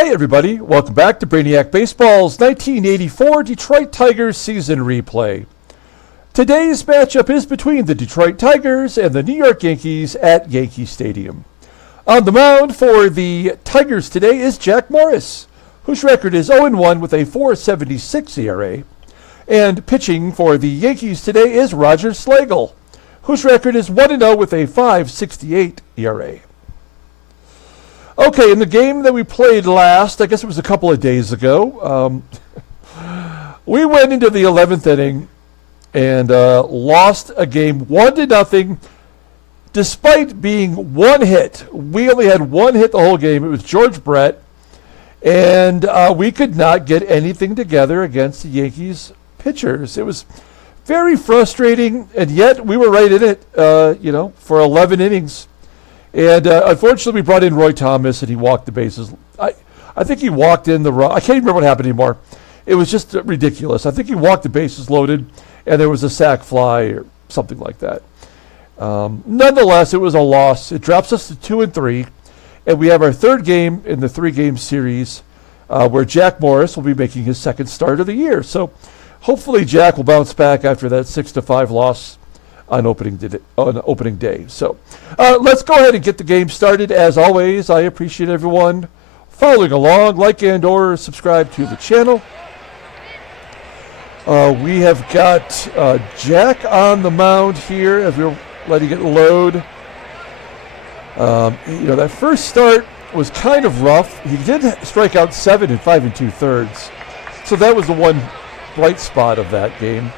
Hey everybody, welcome back to Brainiac Baseball's 1984 Detroit Tigers season replay. Today's matchup is between the Detroit Tigers and the New York Yankees at Yankee Stadium. On the mound for the Tigers today is Jack Morris, whose record is 0-1 with a .476 ERA. And pitching for the Yankees today is Roger Slagle, whose record is 1-0 with a .568 ERA. Okay, in the game that we played last, I guess it was a couple of days ago, we went into the 11th inning and lost a game 1-0, despite being one hit. We only had one hit the whole game. It was George Brett, and we could not get anything together against the Yankees pitchers. It was very frustrating, and yet we were right in it, for 11 innings. And unfortunately, we brought in Roy Thomas, and he walked the bases. I think he walked in the I can't remember what happened anymore. It was just ridiculous. I think he walked the bases loaded, and there was a sac fly or something like that. Nonetheless, it was a loss. It drops us to 2-3, and we have our third game in the three-game series where Jack Morris will be making his second start of the year. So hopefully Jack will bounce back after that 6-5 loss on opening day. So let's go ahead and get the game started. As always, I appreciate everyone following along. Like and or subscribe to the channel. We have got Jack on the mound here as we're letting it load. That first start was kind of rough. He did strike out 7 in 5 2/3. So that was the one bright spot of that game.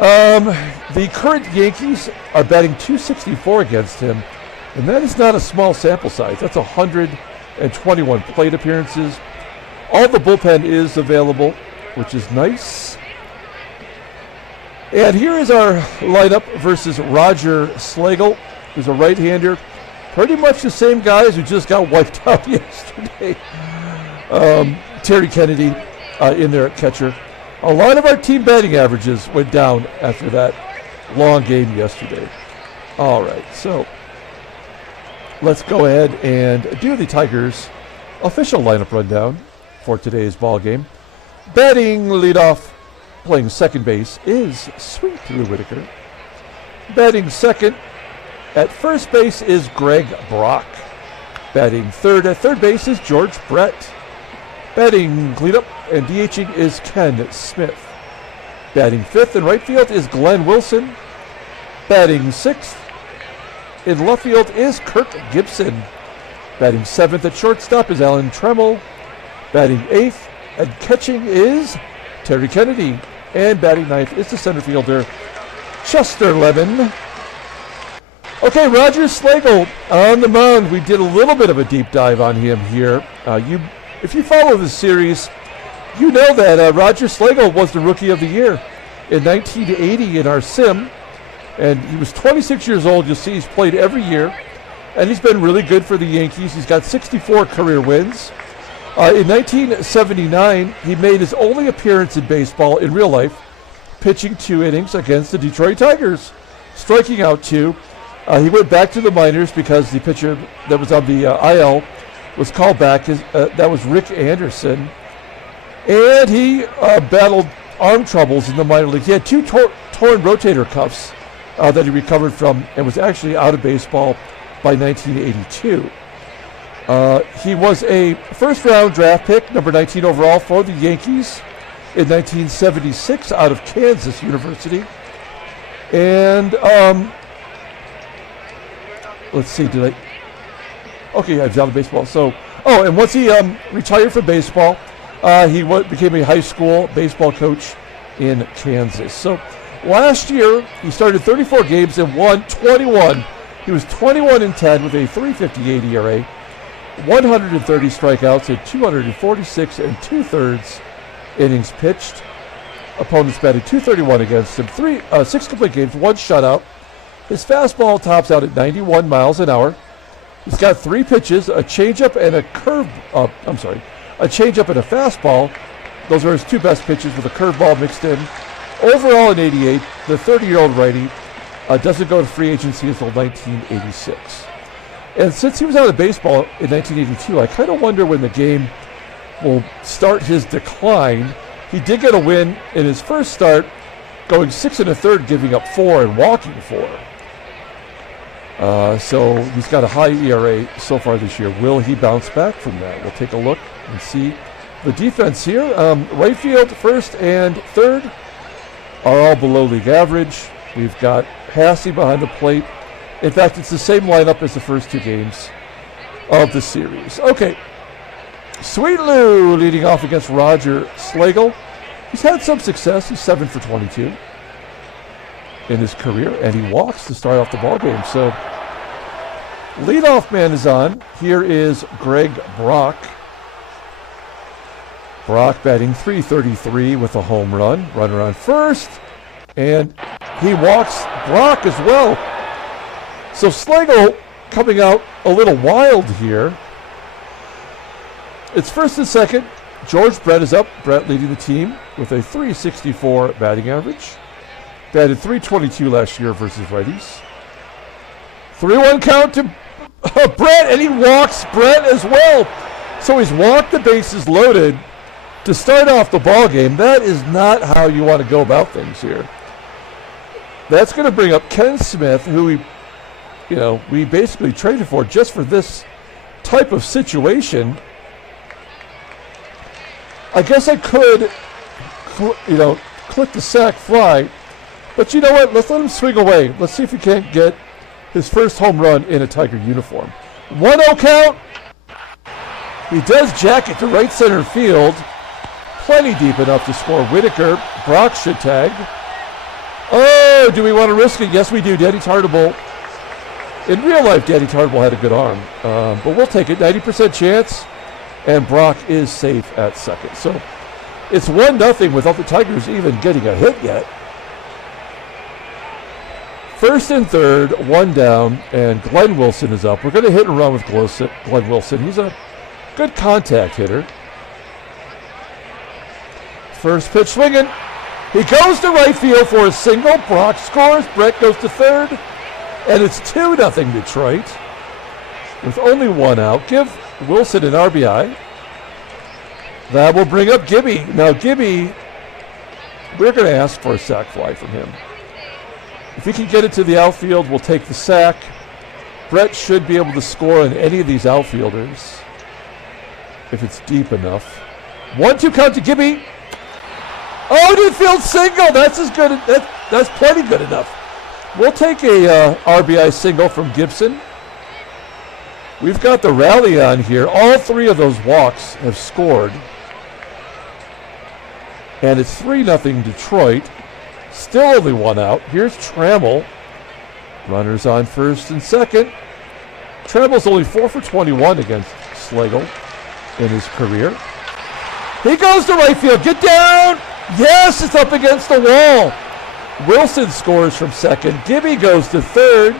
The current Yankees are batting .264 against him, and that is not a small sample size. That's 121 plate appearances. All the bullpen is available, which is nice. And here is our lineup versus Roger Slagle, who's a right-hander. Pretty much the same guys who just got wiped out yesterday. Terry Kennedy in there at catcher. A lot of our team batting averages went down after that long game yesterday. All right, so let's go ahead and do the Tigers' official lineup rundown for today's ball game. Batting leadoff, playing second base, is Sweet Lou Whitaker. Batting second at first base is Greg Brock. Batting third at third base is George Brett. Batting cleanup and DHing is Ken Smith. Batting fifth in right field is Glenn Wilson. Batting sixth in left field is Kirk Gibson. Batting seventh at shortstop is Alan Trammell. Batting eighth and catching is Terry Kennedy. And batting ninth is the center fielder, Chester Lemon. Okay, Roger Slagle on the mound. We did a little bit of a deep dive on him here. If you follow the series, you know that Roger Slagle was the Rookie of the Year in 1980 in our sim. And he was 26 years old. You'll see he's played every year. And he's been really good for the Yankees. He's got 64 career wins. In 1979, he made his only appearance in baseball in real life, pitching 2 innings against the Detroit Tigers, striking out 2. He went back to the minors because the pitcher that was on the IL was called back. That was Rick Anderson. And he battled arm troubles in the minor leagues. He had 2 torn rotator cuffs that he recovered from and was actually out of baseball by 1982. He was a first-round draft pick, number 19 overall for the Yankees in 1976 out of Kansas University. And let's see, Okay, I've done baseball. And once he retired from baseball, he became a high school baseball coach in Kansas. So last year, he started 34 games and won 21. He was 21-10 with a .358 ERA, 130 strikeouts, and 246 2/3 innings pitched. Opponents batted .231 against him. 6 complete games, 1 shutout. His fastball tops out at 91 miles an hour. He's got 3 pitches, a changeup and a a changeup and a fastball. Those are his 2 best pitches with a curveball mixed in. Overall in 88, the 30-year-old righty doesn't go to free agency until 1986. And since he was out of baseball in 1982, I kind of wonder when the game will start his decline. He did get a win in his first start, going 6 1/3, giving up 4 and walking 4. So he's got a high ERA so far this year. Will he bounce back from that? We'll take a look and see. The defense here, right field, first and third are all below league average. We've got HASSEY behind the plate. In fact, it's the same lineup as the first 2 games of the series. Okay, Sweet Lou leading off against Roger Slagle. He's had some success. He's 7 for 22 in his career, and he walks to start off the ball game. So leadoff man is on. Here is Greg Brock. Brock batting .333 with a home run. Runner on first, and he walks Brock as well. So Slagle coming out a little wild here. It's first and second. George Brett is up. Brett leading the team with a .364 batting average. Batted .322 last year versus righties. 3-1 count to Brett, and he walks Brett as well. So he's walked the bases loaded to start off the ball game. That is not how you want to go about things here. That's going to bring up Ken Smith, who we basically traded for just for this type of situation. I guess I could, click the sack fly, but you know what? Let's let him swing away. Let's see if he can't get his first home run in a Tiger uniform. 1-0 count. He does jack it to right center field. Plenty deep enough to score. Whitaker. Brock should tag. Oh, do we want to risk it? Yes, we do. Danny TARTABULL. In real life, Danny TARTABULL had a good arm, but we'll take it. 90% chance, and Brock is safe at second. So it's 1-0 without the Tigers even getting a hit yet. First and third, 1 down, and Glenn Wilson is up. We're going to hit and run with Glenn Wilson. He's a good contact hitter. First pitch swinging. He goes to right field for a single. Brock scores. Brett goes to third. And it's 2-0 Detroit with only 1 out. Give Wilson an RBI. That will bring up Gibby. Now Gibby, we're going to ask for a sac fly from him. If he can get it to the outfield, we'll take the sack. Brett should be able to score on any of these outfielders if it's deep enough. 1-2 count to Gibby. Oh, infield single. That's as good. That's plenty good enough. We'll take a RBI single from Gibson. We've got the rally on here. All 3 of those walks have scored. And it's 3-0 Detroit. Still only 1 out. Here's Trammell. Runners on first and second. Trammell's only 4 for 21 against Slagle in his career. He goes to right field. Get down! Yes, it's up against the wall. Wilson scores from second. Gibby goes to third.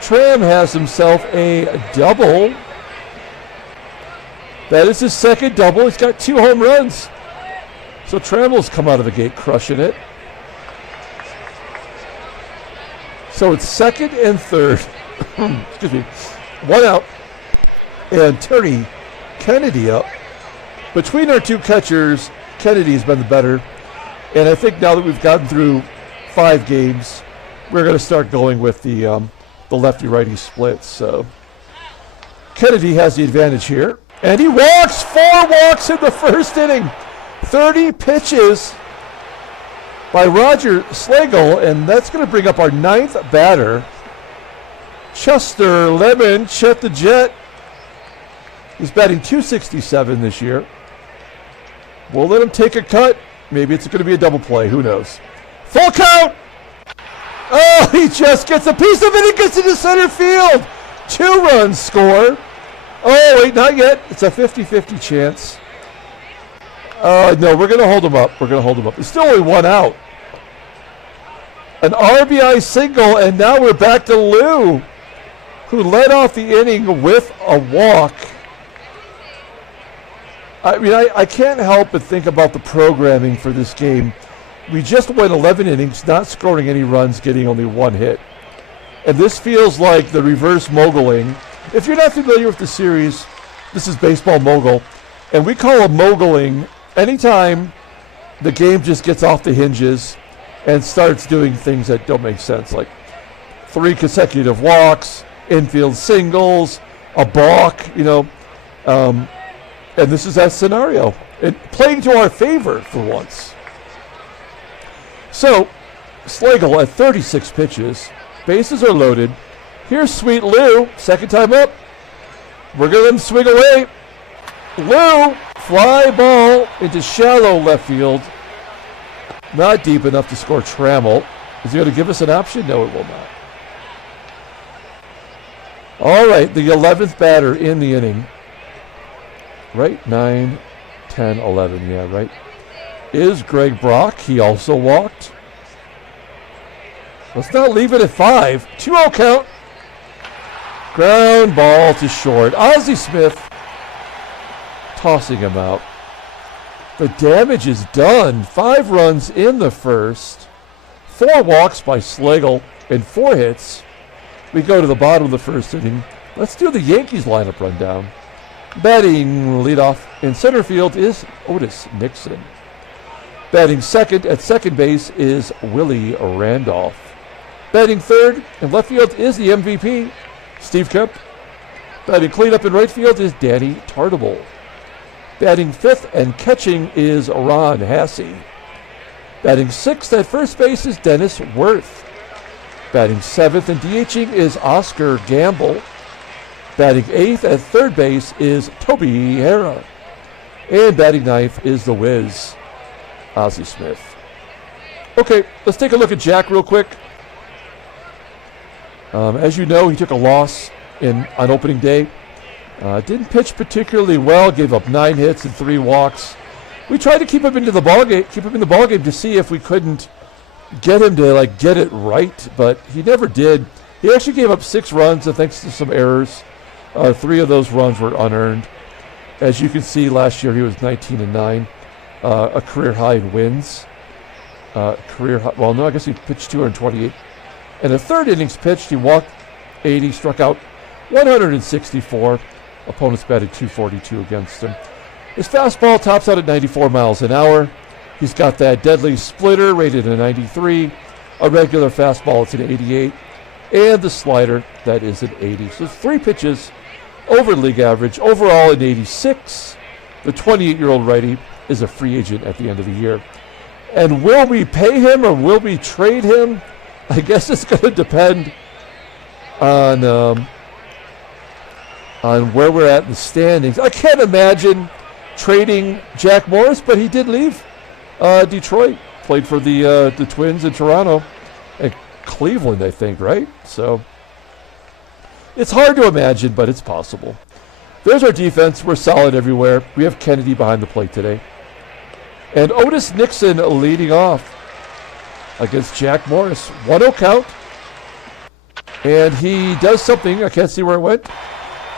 Tram has himself a double. That is his second double. He's got 2 home runs. So Trammell's come out of the gate crushing it. So it's second and third. Excuse me. 1 out. And Terry Kennedy up. Between our 2 catchers, Kennedy's been the better. And I think now that we've gotten through 5 games, we're going to start going with the lefty-righty splits. So Kennedy has the advantage here. And he walks 4 walks in the first inning. 30 pitches by Roger Slagle, and that's going to bring up our 9th batter, Chester Lemon, Chet the Jet. He's batting .267 this year. We'll let him take a cut. Maybe it's going to be a double play. Who knows? Full count! Oh, he just gets a piece of it and gets into center field. 2 runs score. Oh, wait, not yet. It's a 50-50 chance. No, we're going to hold him up. We're going to hold him up. There's still only 1 out. An RBI single, and now we're back to Lou, who led off the inning with a walk. I mean, I can't help but think about the programming for this game. We just went 11 innings, not scoring any runs, getting only 1 hit. And this feels like the reverse moguling If you're not familiar with the series, this is Baseball Mogul, and we call it moguling anytime the game just gets off the hinges and starts doing things that don't make sense, like 3 consecutive walks, infield singles, a balk, and this is that scenario. It playing to our favor for once. So, Slagle at 36 pitches, bases are loaded. Here's Sweet Lou, second time up. We're going to let him swing away. Lou, fly ball into shallow left field. Not deep enough to score Trammell. Is he going to give us an option? No, it will not. All right, the 11th batter in the inning. Right, 9, 10, 11, yeah, right. Is Greg Brock. He also walked. Let's not leave it at 5. 2-0 count. Ground ball to short. Ozzie Smith tossing him out. The damage is done. 5 runs in the first. 4 walks by Slagle and 4 hits. We go to the bottom of the first inning. Let's do the Yankees lineup rundown. Batting leadoff in center field is Otis Nixon. Batting second at second base is Willie Randolph. Batting third in left field is the MVP, Steve KEMP. Batting cleanup in right field is Danny TARTABULL. Batting fifth and catching is HASSEY. Batting sixth at first base is Dennis WERTH. Batting seventh and DHing is Oscar Gamble. Batting eighth at third base is Toby HARRAH. And batting ninth is the Wiz, Ozzie Smith. Okay, let's take a look at Jack real quick. As you know, he took a loss on opening day. Didn't pitch particularly well. Gave up 9 hits and 3 walks. We tried to keep him in the ballgame to see if we couldn't get him to get it right, but he never did. He actually gave up 6 runs, thanks to some errors. 3 of those runs were unearned. As you can see, last year he was 19-9, a career high in wins. I guess he pitched 228. In the third innings pitched, he walked 80, struck out 164. Opponents batted 242 against him. His fastball tops out at 94 miles an hour. He's got that deadly splitter rated at 93, a regular fastball, it's an 88, and the slider, that is an 80. So 3 pitches over league average. Overall an 86. The 28-year-old righty is a free agent at the end of the year. And will we pay him or will we trade him? I guess it's going to depend on where we're at in the standings. I can't imagine trading Jack Morris, but he did leave Detroit. Played for the Twins in Toronto and Cleveland, I think, right? So it's hard to imagine, but it's possible. There's our defense. We're solid everywhere. We have Kennedy behind the plate today. And Otis Nixon leading off against Jack Morris. 1-0 count. And he does something. I can't see where it went.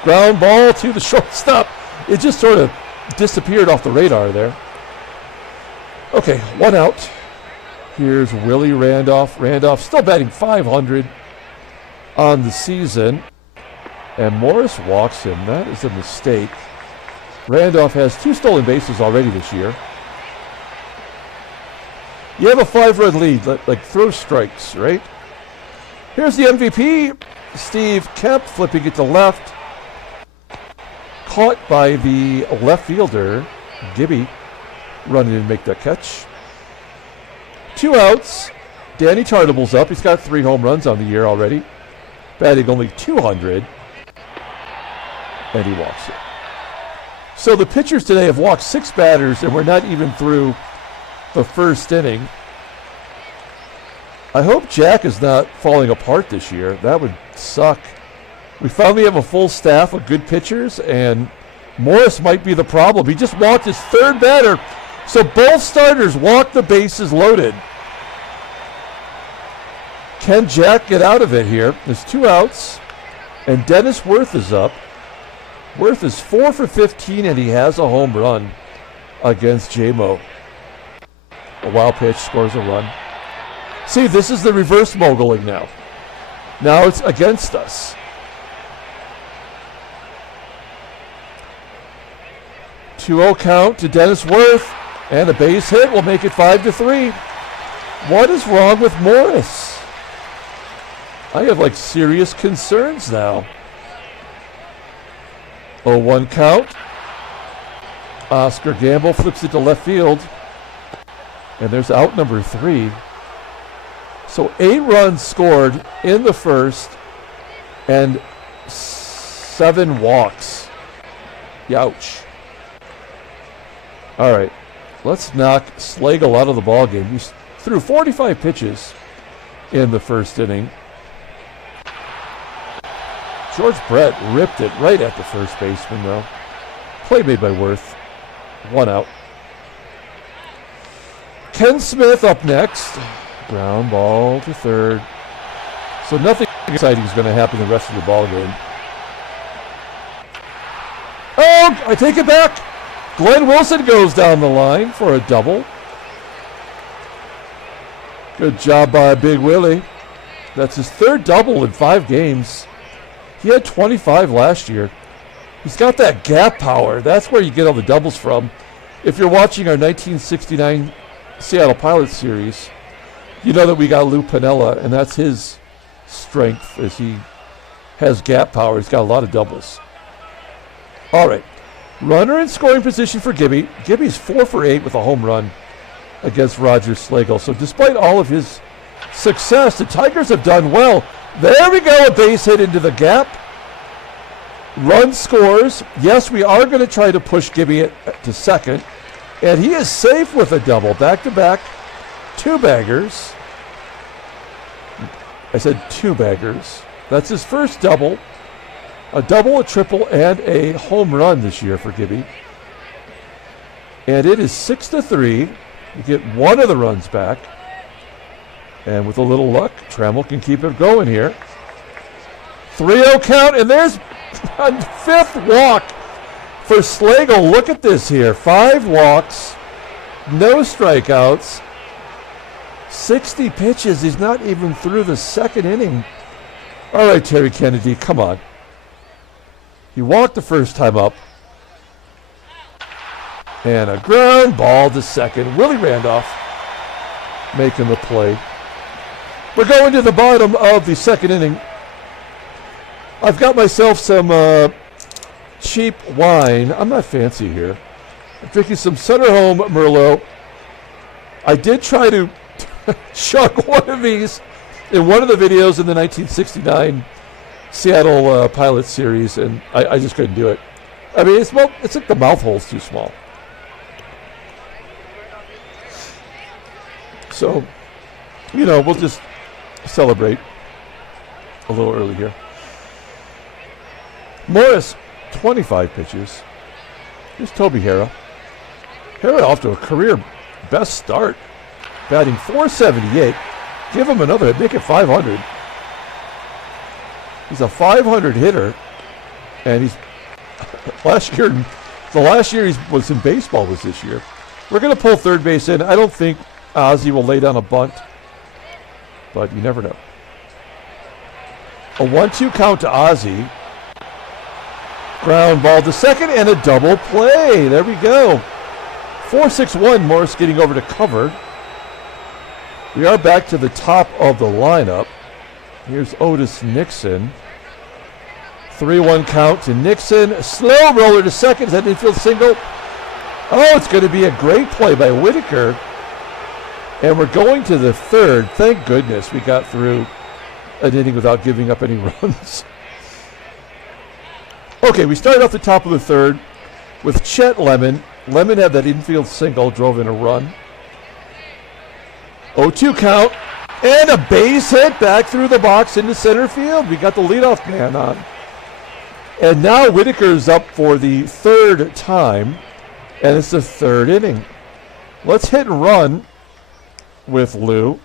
Ground ball to the shortstop. It just sort of disappeared off the radar there. Okay, 1 out. Here's Willie Randolph. Randolph still batting .500 on the season. And Morris walks him. That is a mistake. Randolph has 2 stolen bases already this year. You have a 5-run lead, like throw strikes, right? Here's the MVP, Steve KEMP, flipping it to left. Caught by the left fielder, Gibby, running in to make that catch. 2 outs. Danny TARTABULL's up. He's got 3 home runs on the year already. Batting only .200. And he walks it. So the pitchers today have walked 6 batters, and we're not even through the first inning. I hope Jack is not falling apart this year. That would suck. We finally have a full staff of good pitchers, and Morris might be the problem. He just walked his 3rd batter, so both starters walked the bases loaded. Can Jack get out of it here? There's 2 outs, and Dennis WERTH is up. WERTH is 4 for 15, and he has a home run against J-Mo. A wild pitch, scores a run. See, this is the reverse moguling now. Now it's against us. 2-0 count to Dennis Worth, and a base hit will make it 5-3. What is wrong with Morris? I have like serious concerns now. 0-1 count. Oscar Gamble flips it to left field. And there's out number 3. So 8 runs scored in the first and 7 walks. Youch. All right, let's knock Slagle out of the ballgame. He threw 45 pitches in the first inning. George Brett ripped it right at the first baseman, though. Play made by Worth. 1 out. Ken Smith up next. Ground ball to third. So nothing exciting is going to happen the rest of the ball game. Oh, I take it back. Glenn Wilson goes down the line for a double. Good job by Big Willie. That's his 3rd double in 5 games. He had 25 last year. He's got that gap power. That's where you get all the doubles from. If you're watching our 1969 Seattle Pilots series, you know that we got Lou Piniella, and that's his strength, as he has gap power. He's got a lot of doubles. All right. Runner in scoring position for Gibby. Gibby's 4 for 8 with a home run against Roger Slagle. So despite all of his success, the Tigers have done well. There we go, a base hit into the gap. Run scores. Yes, we are going to try to push Gibby to second. And he is safe with a double. Back-to-back 2-baggers. I said 2-baggers. That's his first double. A double, a triple, and a home run this year for Gibby. And it is 6-3. You get one of the runs back. And with a little luck, Trammell can keep it going here. 3-0 count, and there's a 5th walk for Slagle. Look at this here. 5 walks, no strikeouts, 60 pitches. He's not even through the 2nd inning. All right, Terry Kennedy, come on. He walked the first time up. And a ground ball to second. Willie Randolph making the play. We're going to the bottom of the 2nd inning. I've got myself some cheap wine. I'm not fancy here. I'm drinking some Sutter Home Merlot. I did try to chug one of these in one of the videos in the 1969 Seattle Pilots series, and I just couldn't do it. I mean, it's like the mouth hole's too small. So, you know, we'll just celebrate a little early here. Morris, 25 pitches. Here's Toby HARRAH. HARRAH off to a career best start, batting .478. Give him another hit, make it 500. He's a 500 hitter, and he's the last year he was in baseball was this year. We're going to pull third base in. I don't think Ozzie will lay down a bunt, but you never know. A 1-2 count to Ozzie. Ground ball to second and a double play. There we go. 4-6-1, Morris getting over to cover. We are back to the top of the lineup. Here's Otis NIXON. 3-1 count to NIXON. Slow roller to second. Is that an infield single? Oh, it's going to be a great play by WHITAKER. And we're going to the 3rd. Thank goodness we got through an inning without giving up any runs. Okay, we started off the top of the 3rd with Chet Lemon. Lemon had that infield single, drove in a run. 0-2 count, and a base hit back through the box into center field. We got the leadoff man on. And now Whitaker's up for the 3rd time, and it's the 3rd inning. Let's hit and run with Lou.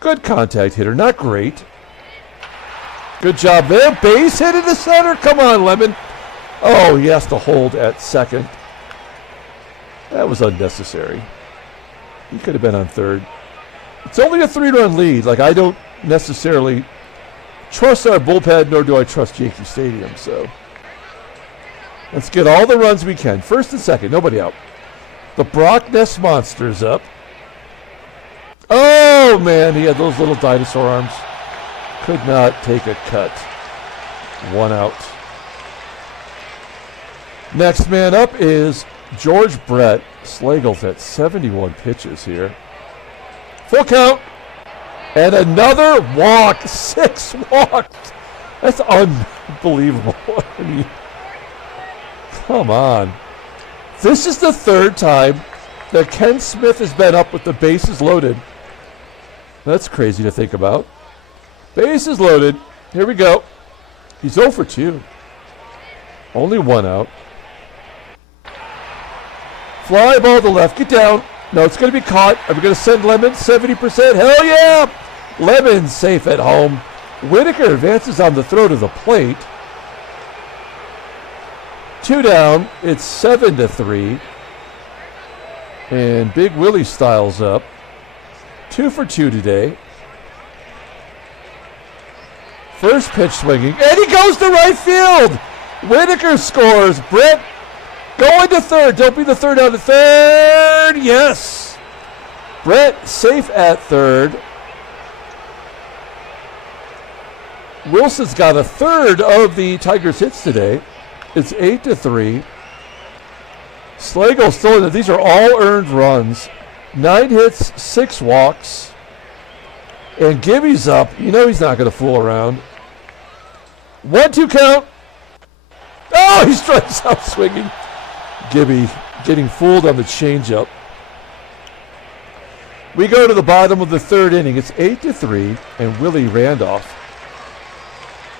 Good contact hitter, not great. Good job there. Base hit into center. Come on, Lemon. Oh, he has to hold at second. That was unnecessary. He could have been on 3rd. It's only a 3-run lead. Like, I don't necessarily trust our bullpen, nor do I trust Yankee Stadium. So Let's get all the runs we can. First and second, nobody out. The Brock Ness Monster's up. Oh, man, he had those little dinosaur arms. Could not take a cut. 1 out. Next man up is George Brett. Slagle's at 71 pitches here. Full count. And another walk. 6 walks. That's unbelievable. I mean, come on. This is the 3rd time that Ken Smith has been up with the bases loaded. That's crazy to think about. Bases loaded. Here we go. He's 0 for 2. Only 1 out. Fly ball to left. Get down. No, it's going to be caught. Are we going to send Lemon? 70%. Hell yeah! Lemon's safe at home. Whitaker advances on the throw to the plate. 2 down. It's 7-3. And Big Willie styles up. 2 for 2 today. First pitch swinging. And he goes to right field. Whitaker scores. Brett going to third. Don't be the third out of third. Yes. Brett safe at third. Wilson's got a third of the Tigers' hits today. It's 8-3. Slagle still in it. These are all earned runs. 9 hits, 6 walks. And Gibby's up. You know he's not going to fool around. 1-2 count. Oh, he strikes out swinging. Gibby getting fooled on the changeup. We go to the bottom of the 3rd inning. It's 8-3, and Willie Randolph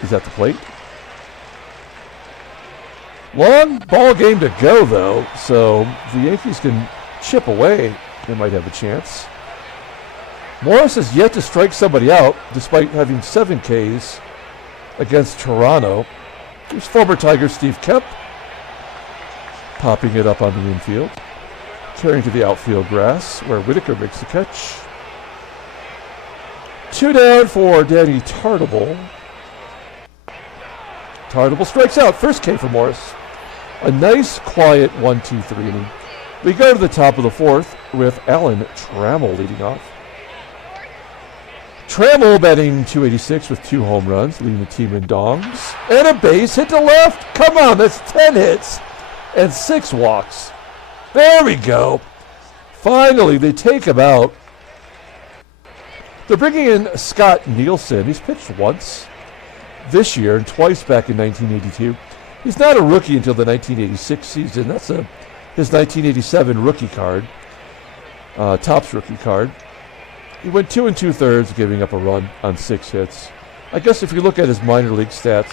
is at the plate. Long ball game to go, though, so the Yankees can chip away. They might have a chance. Morris has yet to strike somebody out, despite having 7 Ks against Toronto. Here's former Tiger Steve Kemp, popping it up on the infield, carrying to the outfield grass, where Whitaker makes the catch. 2 down for Danny TARTABULL. TARTABULL strikes out. First K for Morris. A nice, quiet 1-2-3 inning. We go to the top of the 4th with Alan Trammell leading off. Trammell batting .286 with 2 home runs, leading the team in dongs. And a base hit to left. Come on, that's 10 hits and 6 walks. There we go. Finally, they take him out. They're bringing in Scott Nielsen. He's pitched once this year and twice back in 1982. He's not a rookie until the 1986 season. That's his 1987 rookie card, Topps rookie card. He went 2 2/3, giving up a run on 6 hits. I guess if you look at his minor league stats,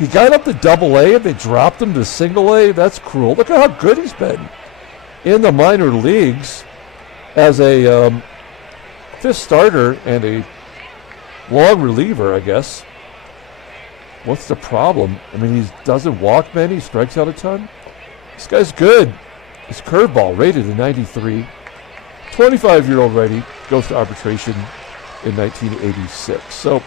he got up to Double-A and they dropped him to Single-A. That's cruel. Look at how good he's been in the minor leagues as a 5th starter and a long reliever, I guess. What's the problem? I mean, he doesn't walk many, he strikes out a ton. This guy's good. His curveball rated a 93. 25-year-old righty goes to arbitration in 1986. So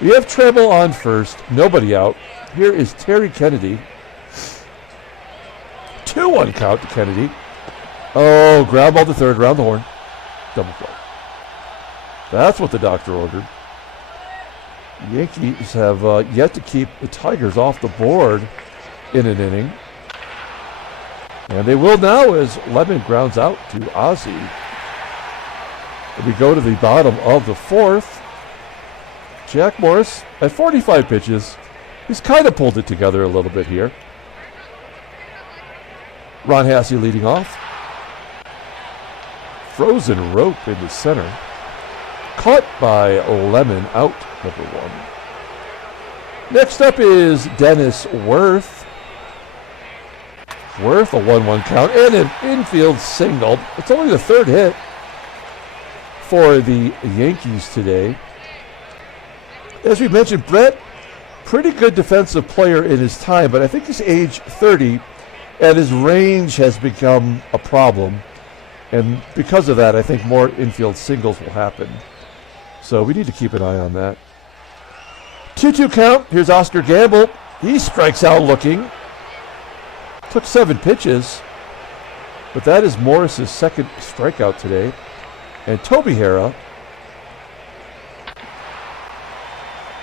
we have Trammell on first, nobody out. Here is Terry Kennedy. 2-1 count to Kennedy. Oh, ground ball to third, around the horn. Double play. That's what the doctor ordered. The Yankees have yet to keep the Tigers off the board in an inning. And they will now as Lemon grounds out to Ozzie. And we go to the bottom of the 4th. Jack Morris at 45 pitches. He's kind of pulled it together a little bit here. Ron HASSEY leading off. Frozen rope in the center. Caught by Lemon, out number 1. Next up is Dennis Worth. Worth, a 1-1 count and an infield single. It's only the 3rd hit for the Yankees today. As we mentioned, Brett, pretty good defensive player in his time, but I think he's age 30 and his range has become a problem. And because of that, I think more infield singles will happen. So we need to keep an eye on that. 2-2 count. Here's Oscar Gamble. He strikes out looking. Took 7 pitches, but that is Morris's second strikeout today. And Toby HARRAH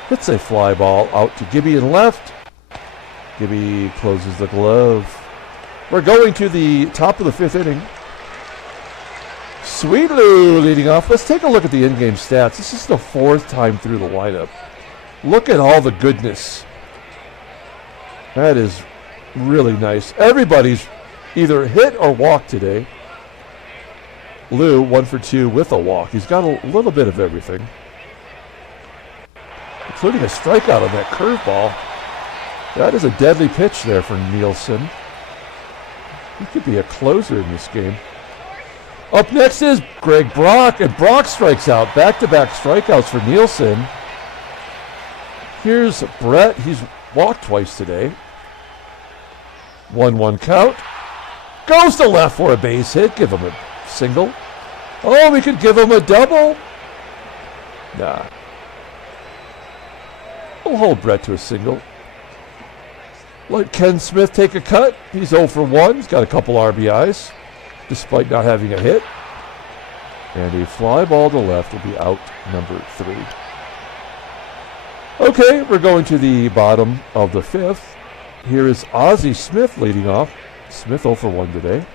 hits a fly ball out to Gibby in left. Gibby closes the glove. We're going to the top of the 5th inning. Sweet Lou leading off. Let's take a look at the in-game stats. This is the 4th time through the lineup. Look at all the goodness. That is really nice. Everybody's either hit or walked today. Lou, 1 for 2 with a walk. He's got a little bit of everything, including a strikeout on that curveball. That is a deadly pitch there for Nielsen. He could be a closer in this game. Up next is Greg Brock, and Brock strikes out. Back-to-back strikeouts for Nielsen. Here's Brett. He's walked twice today. 1-1 count. Goes to left for a base hit. Give him a single. Oh, we could give him a double. Nah. We'll hold Brett to a single. Let Ken Smith take a cut. He's 0 for 1. He's got a couple RBIs, despite not having a hit. And a fly ball to left will be out number 3. Okay, we're going to the bottom of the 5th. Here is Ozzie Smith leading off. Smith 0 for 1 today.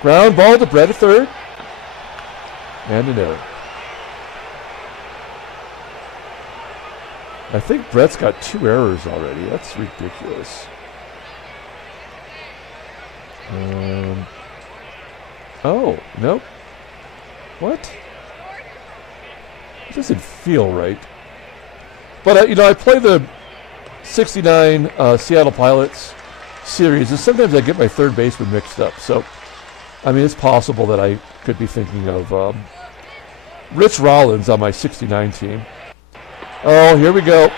Ground ball to Brett at third. And an error. I think Brett's got 2 errors already. That's ridiculous. Oh, nope. What? It doesn't feel right. But, you know, I play the 69 Seattle Pilots series, and sometimes I get my third baseman mixed up. So, I mean, it's possible that I could be thinking of Rich Rollins on my 69 team. Oh, here we go.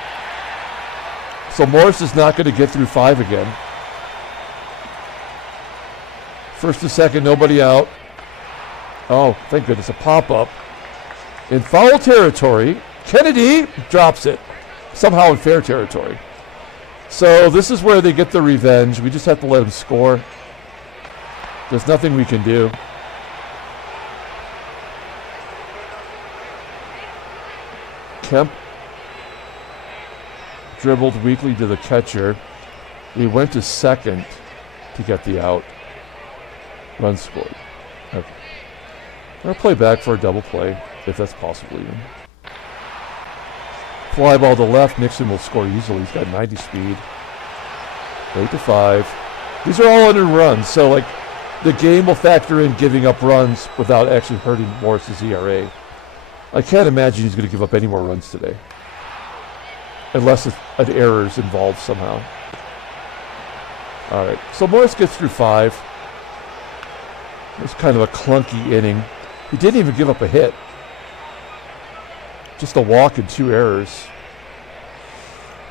So Morris is not going to get through 5 again. First and second, nobody out. Oh, thank goodness, a pop-up. In foul territory, Kennedy drops it. Somehow in fair territory. So this is where they get the revenge. We just have to let them score. There's nothing we can do. KEMP dribbled weakly to the catcher. We went to second to get the out. Run scored. Okay. I'll play back for a double play, if that's possible even. Fly ball to left. NIXON will score easily. He's got 90 speed. 8-5. These are all under runs, so like the game will factor in giving up runs without actually hurting Morris's ERA. I can't imagine he's going to give up any more runs today, unless an error is involved somehow. All right, so Morris gets through 5. It was kind of a clunky inning. He didn't even give up a hit. Just a walk and 2 errors.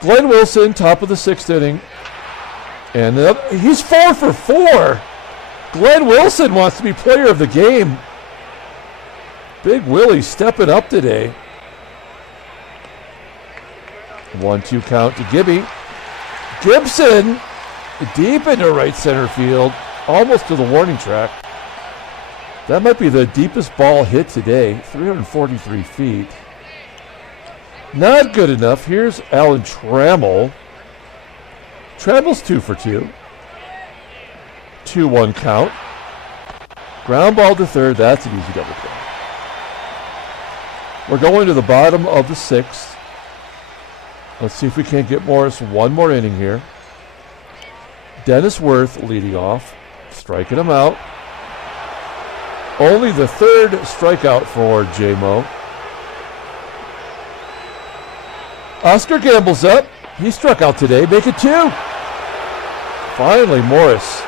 Glenn Wilson, top of the 6th inning. And he's 4 for 4. Glenn Wilson wants to be player of the game. Big Willie stepping up today. 1-2 count to Gibby. Gibson deep into right center field, almost to the warning track. That might be the deepest ball hit today, 343 feet. Not good enough. Here's Alan Trammell. Trammell's 2 for 2. 2-1 count. Ground ball to third. That's an easy double play. We're going to the bottom of the 6th. Let's see if we can't get Morris one more inning here. Dennis Worth leading off, striking him out. Only the 3rd strikeout for J-Mo. Oscar Gamble's up. He struck out today. Make it 2. Finally, Morris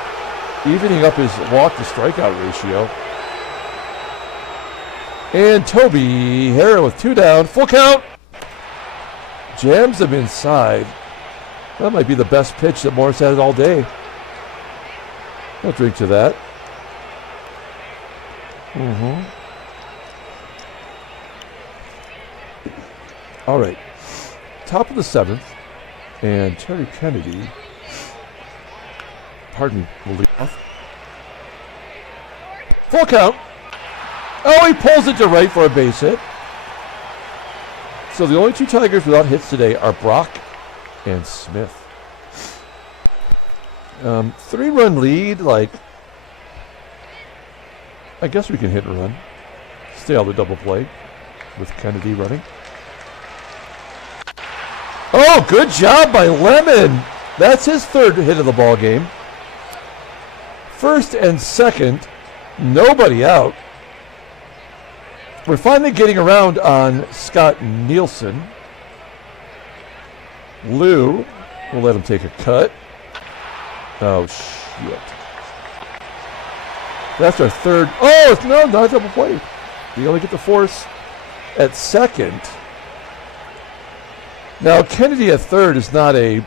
evening up his walk to strikeout ratio. And Toby HARRAH with 2 down. Full count. Jams him inside. That might be the best pitch that Morris had all day. I'll drink to that. All right. Top of the 7th. And Terry Kennedy pardon me, will lead off. Full count. Oh, he pulls it to right for a base hit. So the only two Tigers without hits today are Brock and Smith. 3-run lead, like, I guess we can hit and run. Stay on the double play with Kennedy running. Oh, good job by Lemon. That's his third hit of the ball game. First and second, nobody out. We're finally getting around on Scott Nielsen. Lou, we'll let him take a cut. Oh, shit. That's our third. Oh, no, not double play. We only get the force at second. Now, Kennedy at third is not a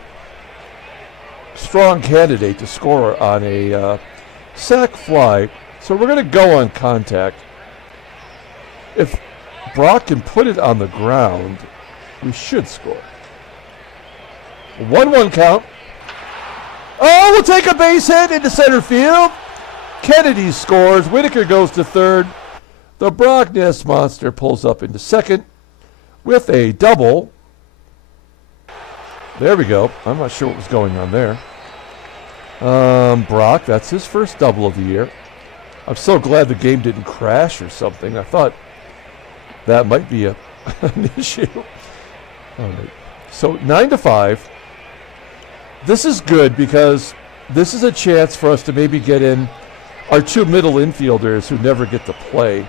strong candidate to score on a sac fly, so we're going to go on contact. If Brock can put it on the ground, we should score. 1-1 count. Oh, we'll take a base hit into center field. Kennedy scores. Whitaker goes to third. The Brock Nest Monster pulls up into second with a double. There we go. I'm not sure what was going on there. Brock, that's his first double of the year. I'm so glad the game didn't crash or something. I thought that might be an issue. All right. So 9-5. This is good because this is a chance for us to maybe get in our two middle infielders who never get to play.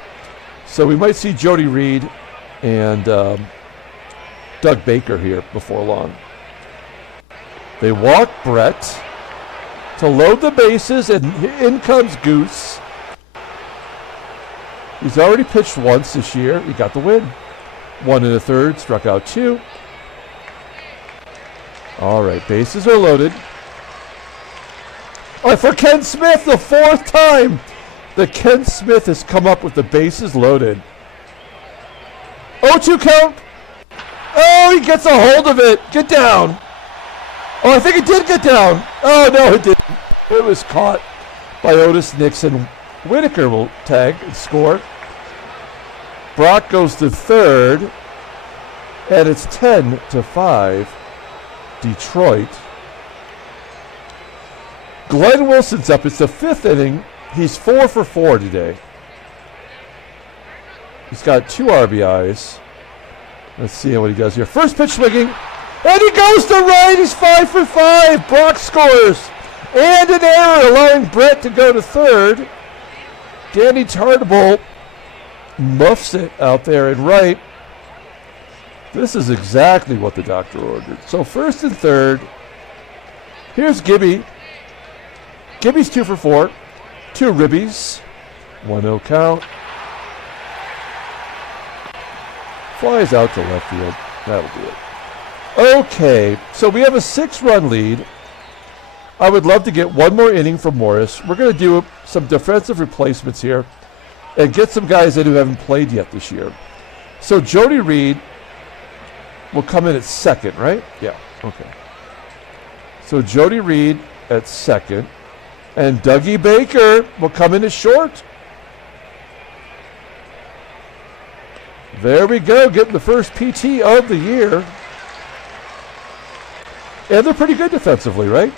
So we might see Jody Reed and Doug Baker here before long. They walk Brett to load the bases, and in comes Goose. He's already pitched once this year. He got the win. 1 1/3, struck out 2. All right, bases are loaded. Oh, for Ken Smith, the 4th time that Ken Smith has come up with the bases loaded. 0-2 count. Oh, he gets a hold of it. Get down. Oh, I think it did get down. Oh, no, it didn't. It was caught by Otis, NIXON. Whitaker will tag and score. Brock goes to third, and it's 10-5. Detroit. Glenn Wilson's up. It's the 5th inning. He's 4 for 4 today. He's got 2 RBIs. Let's see what he does here. First pitch swinging, and he goes to right. He's 5 for 5. Brock scores. And an error, allowing Brett to go to third. Danny TARTABULL muffs it out there in right. This is exactly what the doctor ordered. So first and third. Here's Gibby. Gibby's 2 for 4. 2 ribbies. 1-0 count. Flies out to left field. That'll do it. Okay, so we have a 6-run lead. I would love to get one more inning from Morris. We're going to do some defensive replacements here and get some guys in who haven't played yet this year. So Jody Reed will come in at second, right? Yeah, okay. So Jody Reed at second, and Dougie Baker will come in as short. There we go, getting the first PT of the year. And they're pretty good defensively, right?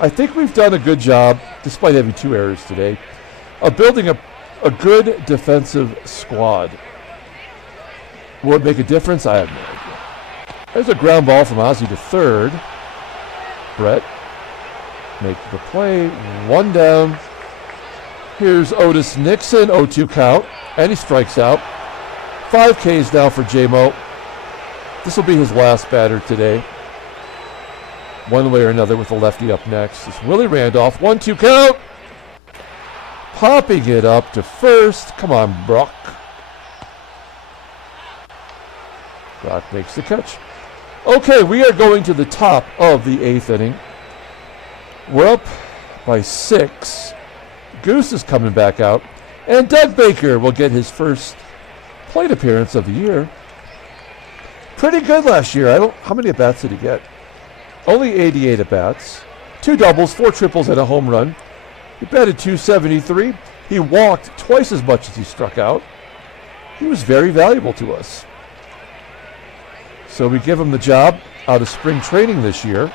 I think we've done a good job, despite having 2 errors today, of building a good defensive squad. Will it make a difference? I have no idea. There's a ground ball from Ozzie to third. Brett make the play. 1 down. Here's Otis NIXON, 0-2 count, and he strikes out. 5 Ks now for J-Mo. This will be his last batter today. One way or another with the lefty up next. It's Willie Randolph, 1-2 count. Popping it up to first. Come on, Brock. Brock makes the catch. Okay, we are going to the top of the 8th inning. We're up by 6. Goose is coming back out. And Doug Baker will get his first plate appearance of the year. Pretty good last year. How many at-bats did he get? Only 88 at-bats. 2 doubles, 4 triples, and a home run. He batted .273. He walked twice as much as he struck out. He was very valuable to us. So we give him the job out of spring training this year.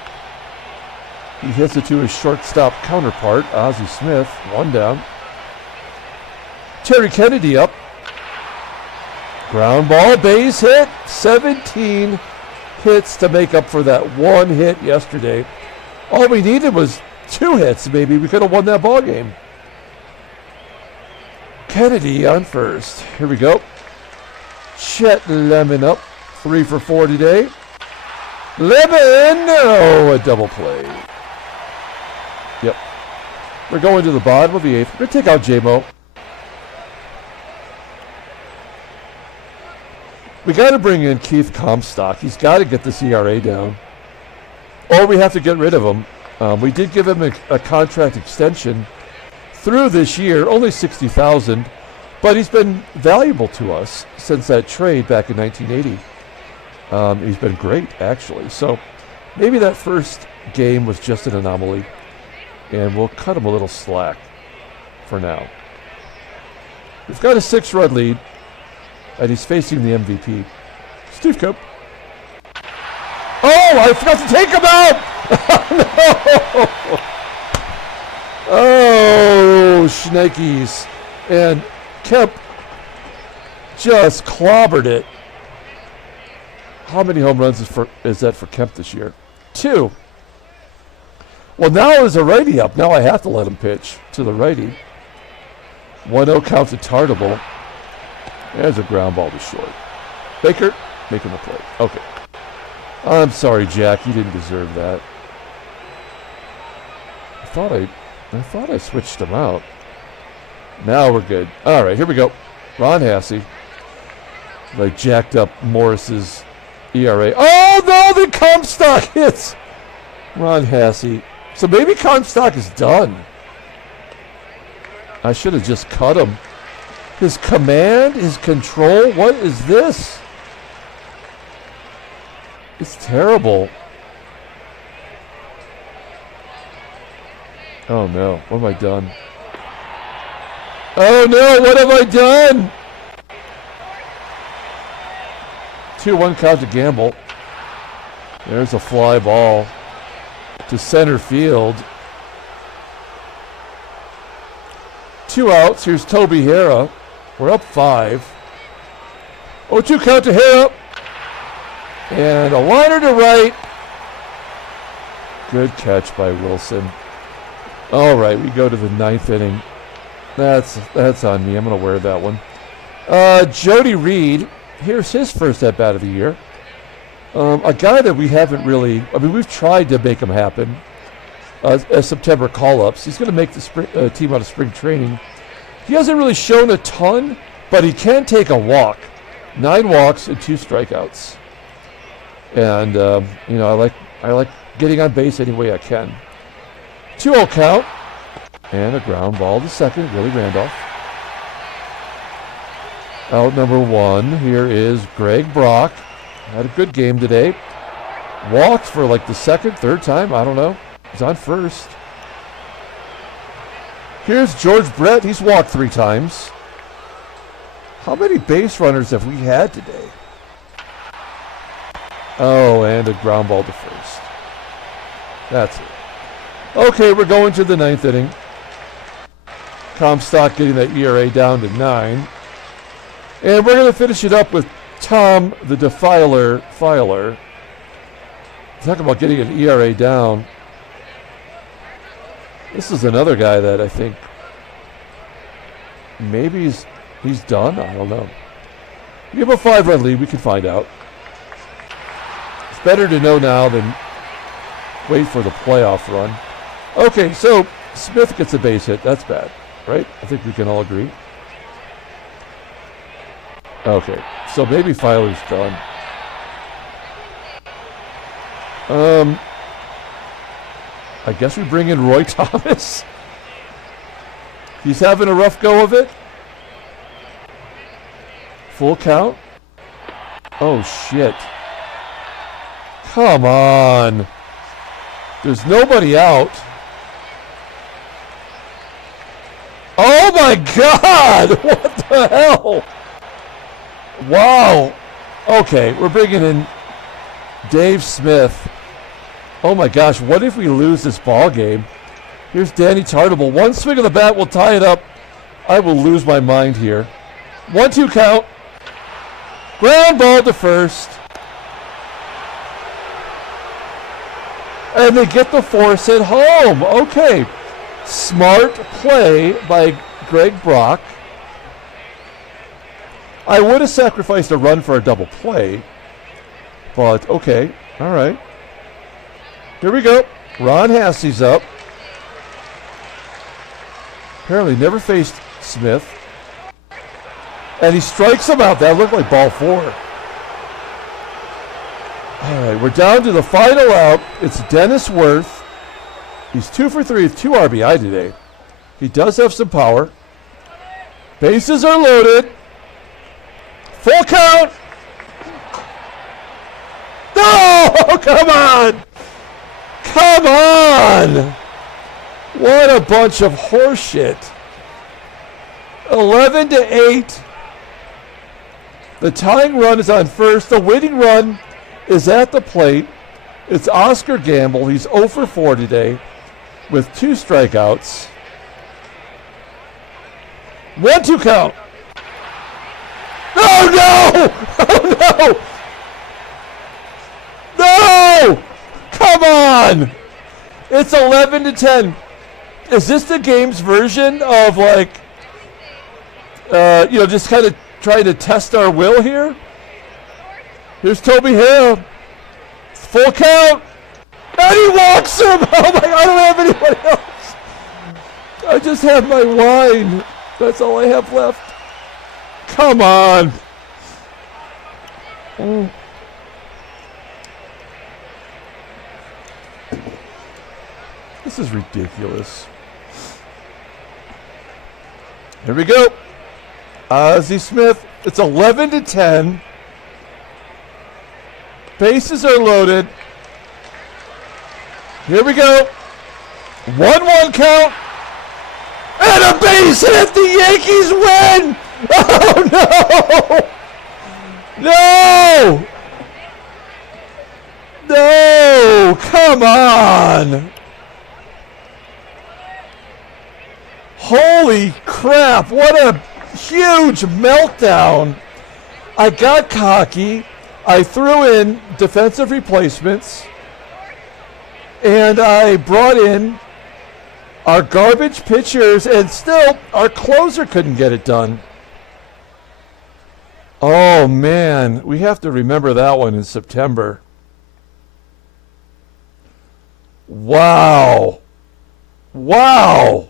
He hits it to his shortstop counterpart, Ozzie Smith, 1 down. Terry Kennedy up. Ground ball, base hit. 17 hits to make up for that 1 hit yesterday. All we needed was 2 hits, maybe. We could have won that ball game. Kennedy on first. Here we go. Chet Lemon up. 3 for 4 today. Lemon! Oh, a double play. Yep. We're going to the bottom of the 8th. We're going to take out J-Mo. We got to bring in Keith Comstock. He's got to get this ERA down. Or we have to get rid of him. We did give him a contract extension through this year, only $60,000, but he's been valuable to us since that trade back in 1980. He's been great, actually. So maybe that first game was just an anomaly, and we'll cut him a little slack for now. We've got a 6-run lead, and he's facing the MVP, Steve Kemp. Oh, I forgot to take him out! Oh, no! Oh, shnikes. And Kemp just clobbered it. How many home runs is that for Kemp this year? 2. Well, now there's a righty up. Now I have to let him pitch to the righty. 1-0 count to TARTABULL. There's a ground ball to short. Baker making the play. Okay. I'm sorry, Jack. You didn't deserve that. I thought I switched him out. Now we're good. All right, here we go. Ron HASSEY. Like jacked up Morris's ERA. Oh, no, the Comstock hits. Ron HASSEY. So maybe Comstock is done. I should have just cut him. His command, his control, what is this? It's terrible. Oh no, what have I done? Oh no, what have I done? 2-1 count to Gamble. There's a fly ball to center field. 2 outs. Here's Toby HARRAH. We're up 5. 0-2 count to HARRAH. And a liner to right. Good catch by Wilson. All right, we go to the 9th inning. That's on me. I'm going to wear that one. Jody Reed. Here's his first at-bat of the year. A guy that we haven't really... I mean, we've tried to make him happen. As September call-ups. He's going to make the team out of spring training. He hasn't really shown a ton, but he can take a walk. 9 walks and 2 strikeouts. And, you know, I like getting on base any way I can. 2-0 count. And a ground ball to second, Willie Randolph. Out number 1, here is Greg Brock. Had a good game today. Walked for like the 2nd, 3rd time, I don't know. He's on first. Here's George Brett. He's walked 3 times. How many base runners have we had today? Oh, and a ground ball to first. That's it. Okay, we're going to the 9th inning. Comstock getting that ERA down to 9. And we're going to finish it up with Tom the Defiler Filer. Talk about getting an ERA down. This is another guy that I think maybe he's done. I don't know. We have a 5-run lead. We can find out. It's better to know now than wait for the playoff run. Okay, so Smith gets a base hit. That's bad, right? I think we can all agree. Okay, so maybe Filer's done. I guess we bring in Roy Thomas. He's having a rough go of it. Full count. Oh, shit. Come on. There's nobody out. Oh my God! What the hell? Wow. Okay, we're bringing in Dave Smith. Oh my gosh, what if we lose this ball game? Here's Danny TARTABULL. One swing of the bat will tie it up. I will lose my mind here. 1-2 count. Ground ball to first. And they get the force at home. Okay. Smart play by Greg Brock. I would have sacrificed a run for a double play. But, okay. All right. Here we go. Ron Hassey's up. Apparently never faced Smith. And he strikes him out. That looked like ball 4. All right, we're down to the final out. It's Dennis Worth. He's 2 for 3 with 2 RBI today. He does have some power. Bases are loaded. Full count. No! Come on! Come on! What a bunch of horseshit. 11-8. The tying run is on first. The winning run is at the plate. It's Oscar Gamble. He's 0 for 4 today with 2 strikeouts. 1-2 count. Oh no! Oh no! No! Come on! It's 11-10. Is this the game's version of like, just kind of trying to test our will here? Here's Toby Hill. Full count. And he walks him! Oh my God, I don't have anybody else. I just have my wine. That's all I have left. Come on. Mm. This is ridiculous. Here we go. Ozzie Smith. It's 11-10. Bases are loaded. Here we go. 1-1 count. And a base hit. The Yankees win. Oh no. No. No. Come on. Holy crap. What a huge meltdown. I got cocky. I threw in defensive replacements. And I brought in our garbage pitchers, and still our closer couldn't get it done. Oh, man. We have to remember that one in September. Wow. Wow.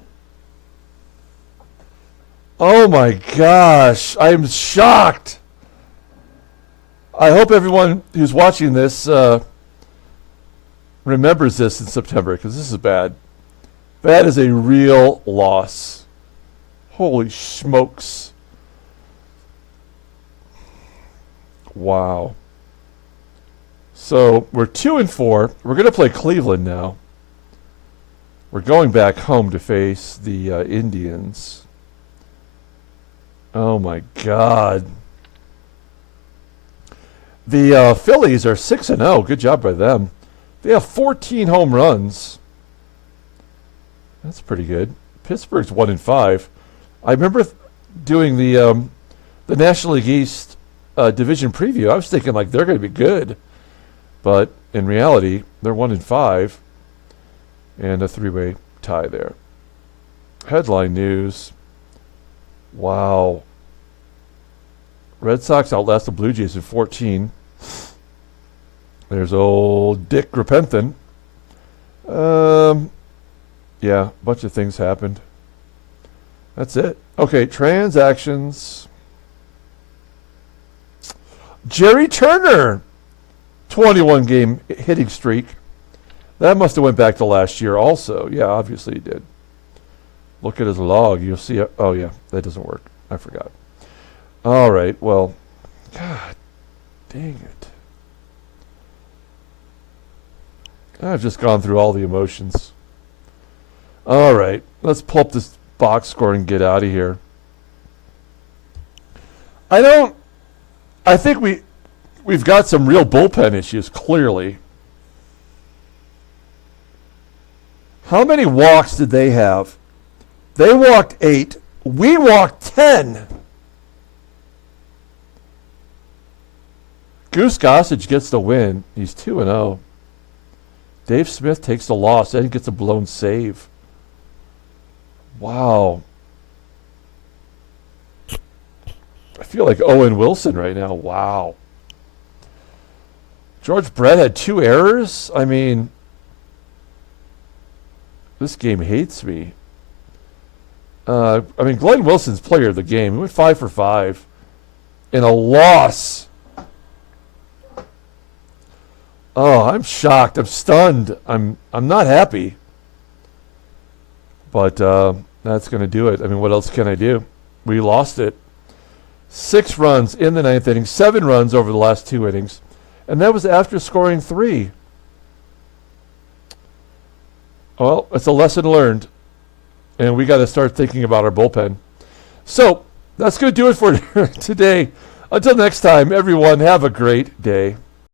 Oh, my gosh. I'm shocked. I hope everyone who's watching this remembers this in September, because this is bad. That is a real loss. Holy smokes. Wow. So we're 2-4. We're going to play Cleveland now. We're going back home to face the Indians. Oh my God. The Phillies are 6-0. Good job by them. They have 14 home runs. That's pretty good. Pittsburgh's 1-5. I remember doing the National League East division preview. I was thinking like they're going to be good, but in reality, they're 1-5, and a 3-way tie there. Headline news. Wow. Red Sox outlast the Blue Jays in 14. There's old Dick Grapenthin. Yeah, a bunch of things happened. That's it. Okay, transactions. Jerry Turner, 21-game hitting streak. That must have went back to last year also. Yeah, obviously he did. Look at his log. You'll see. Oh, yeah, that doesn't work. I forgot. All right, well, God dang it. I've just gone through all the emotions. All right, let's pull up this box score and get out of here. I think we've got some real bullpen issues, clearly. How many walks did they have? They walked 8. We walked 10. Goose Gossage gets the win. He's 2-0. Dave Smith takes the loss and gets a blown save. Wow. I feel like Owen Wilson right now. Wow. George Brett had 2 errors. I mean, this game hates me. Glenn Wilson's player of the game. He went 5 for 5 in a loss. Oh, I'm shocked. I'm stunned. I'm not happy. But that's going to do it. I mean, what else can I do? We lost it. 6 runs in the 9th inning, 7 runs over the last 2 innings. And that was after scoring 3. Well, it's a lesson learned. And we got to start thinking about our bullpen. So, that's going to do it for today. Until next time, everyone, have a great day.